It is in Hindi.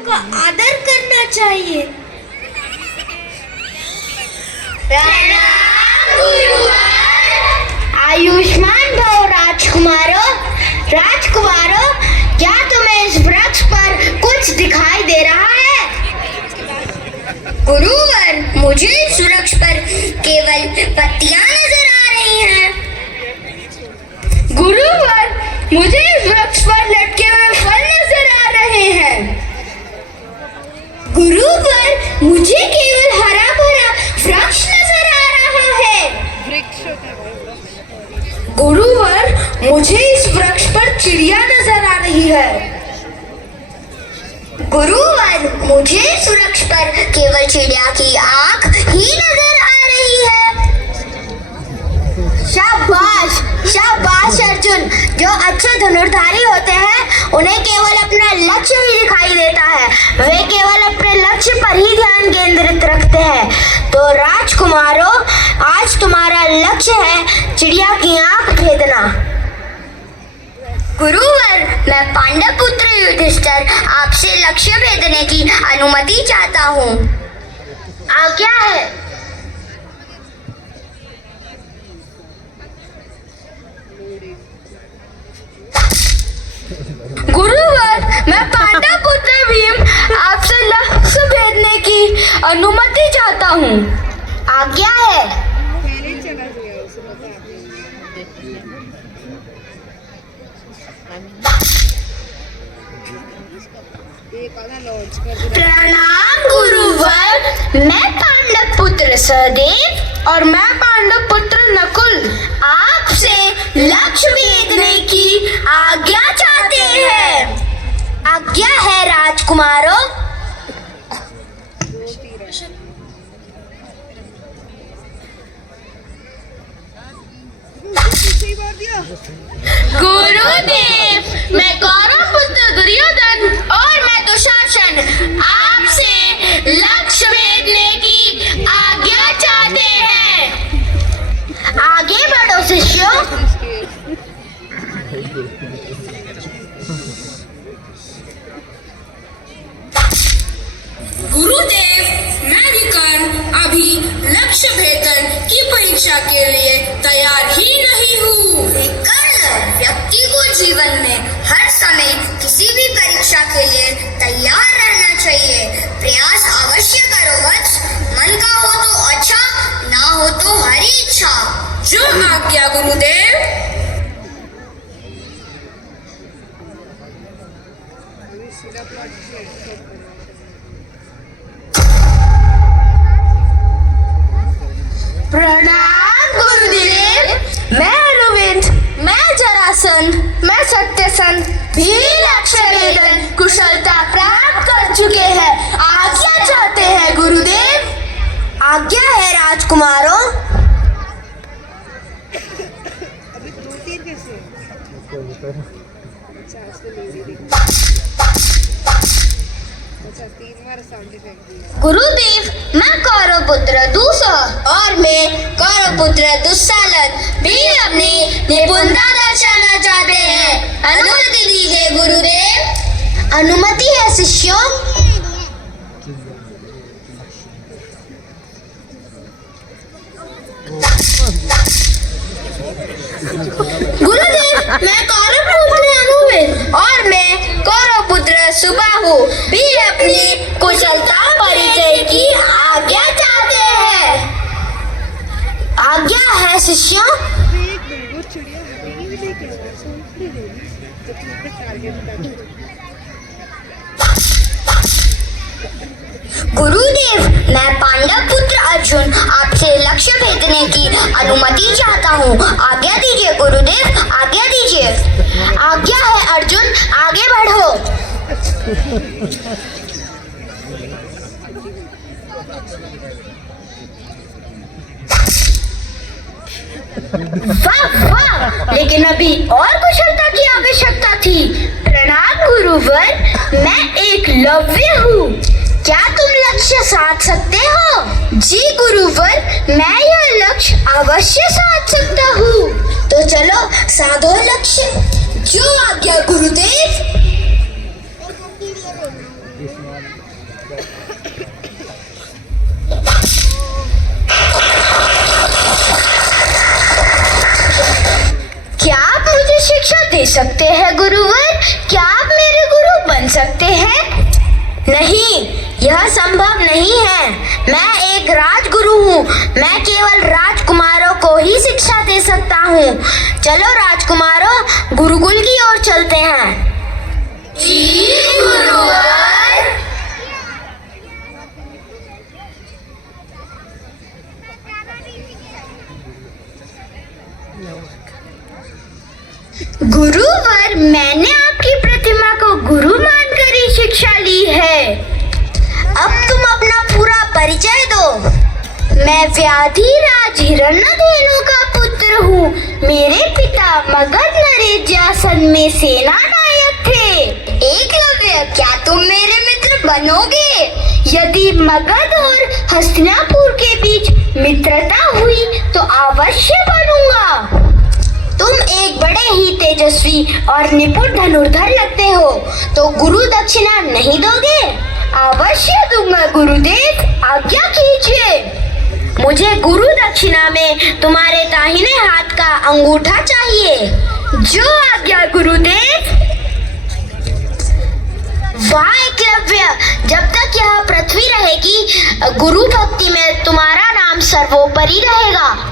का आदर करना चाहिए। आयुष्मान भव राजकुमारों। राजकुमारों, क्या तुम्हें इस वृक्ष पर कुछ दिखाई दे रहा है? गुरुवर, मुझे इस वृक्ष पर केवल पत्तियां नजर आ रही हैं। गुरुवर, मुझे इस वृक्ष पर लटके हुए फल नजर आ रहे हैं। गुरुवर, मुझे केवल हरा भरा वृक्ष नजर आ रहा है। गुरुवर, मुझे इस वृक्ष पर चिड़िया नजर आ रही है। गुरुवर, मुझे इस वृक्ष पर केवल चिड़िया की आंख ही नजर आ रही है। शाबाश, शाबाश अर्जुन। जो अच्छे धनुर्धारी होते हैं उन्हें केवल अपना लक्ष्य ही दिखाई देता है। वे केवल अपने लक्ष्य पर ही ध्यान केंद्रित रखते हैं। तो राजकुमारों, आज तुम्हारा लक्ष्य है चिड़िया की आंख भेदना। गुरुवर, मैं पांडव पुत्र युधिष्ठिर आपसे लक्ष्य भेदने की अनुमति चाहता हूँ। आज्ञा है। गुरुवर, मैं पांडव पुत्र भीम आपसे लक्ष्य भेदने की अनुमति चाहता हूँ। आज्ञा है। प्रणाम गुरुवर, मैं पांडव पुत्र सहदेव और मैं पांडव पुत्र नकुल आपसे लक्ष्य भेदने की आज्ञा चाहते हैं। आज्ञा है राजकुमारों। गुरुदेव, मैं कौरव पुत्र दुर्योधन और मैं दुशासन आपसे लक्ष्य भेदने की आज्ञा चाहते हैं। आगे बढ़ो शिष्यों। गुरुदेव, मैं विकर्ण अभी लक्ष्य भेदन की परीक्षा के लिए तैयार ही नहीं हूँ। विकर्ण व्यक्ति को जीवन में हर समय किसी भी परीक्षा के लिए तैयार रहना चाहिए। प्रयास अवश्य करो वत्स। मन का हो तो अच्छा, ना हो तो हरी इच्छा। जो आज्ञा गुरुदेव। प्रणाम गुरुदेव। मैं अरविंद, मैं जरासंध, मैं सत्यसंध भी लक्ष्य भेदन कुशलता प्राप्त कर चुके हैं। आज्ञा चाहते हैं गुरुदेव। आज्ञा है राजकुमारों। गुरुदेव, मैं कौरव पुत्र दूसह और मैं कौरव पुत्र दुस्सालन भी अपनी निपुणता दर्शाना चाहते हैं। अनुमति दीजिए गुरुदेव। अनुमति है शिष्यों। गुरुदेव, मैं कौरव पुत्र अनुविद और मैं कौरव पुत्र सुबाहु भी अपनी कुशलता परिचय की आज्ञा चाहते हैं। आज्ञा है शिष्यों। गुरुदेव, मैं पांडव पुत्र अर्जुन आपसे लक्ष्य भेदने की अनुमति चाहता हूँ। आज्ञा दीजिए गुरुदेव, आज्ञा दीजिए। आज्ञा है अर्जुन, आगे बढ़ो। वाह वाह, लेकिन अभी और कुशलता की आवश्यकता थी। प्रणाम गुरुवर, मैं एकलव्य हूँ। क्या तुम लक्ष्य साध सकते हो? जी गुरुवर, मैं यह लक्ष्य अवश्य साध सकता हूँ। तो चलो साधो लक्ष्य। जो आज्ञा गुरुदेव। क्या आप मुझे शिक्षा दे सकते हैं गुरुवर? क्या आप मेरे गुरु बन सकते हैं? नहीं, यह संभव नहीं है। मैं एक राजगुरु हूँ। मैं केवल राजकुमारों को ही शिक्षा दे सकता हूँ। चलो राजकुमारों, गुरुकुल की ओर चलते हैं। जी गुरुवर। गुरुवर, मैंने आपकी प्रतिमा को गुरु मानकर ही शिक्षा ली है। अब तुम अपना पूरा परिचय दो। मैं व्याधिराज हिरण्यधेनु का पुत्र हूँ। मेरे पिता मगध नरेश में सेना नायक थे। एकलव्य, क्या तुम मेरे मित्र बनोगे? यदि मगध और हस्तिनापुर के बीच मित्रता हुई तो अवश्य बनूंगा। तुम एक बड़े ही तेजस्वी और निपुण धनुर्धर लगते हो, तो गुरु दक्षिणा नहीं दोगे? अवश्य दूंगा गुरुदेव, आज्ञा कीजिए। मुझे गुरु दक्षिणा में तुम्हारे दाहिने हाथ का अंगूठा चाहिए। जो आज्ञा गुरुदेव। वाह एकलव्य, जब तक यह पृथ्वी रहेगी गुरु भक्ति में तुम्हारा नाम सर्वोपरि रहेगा।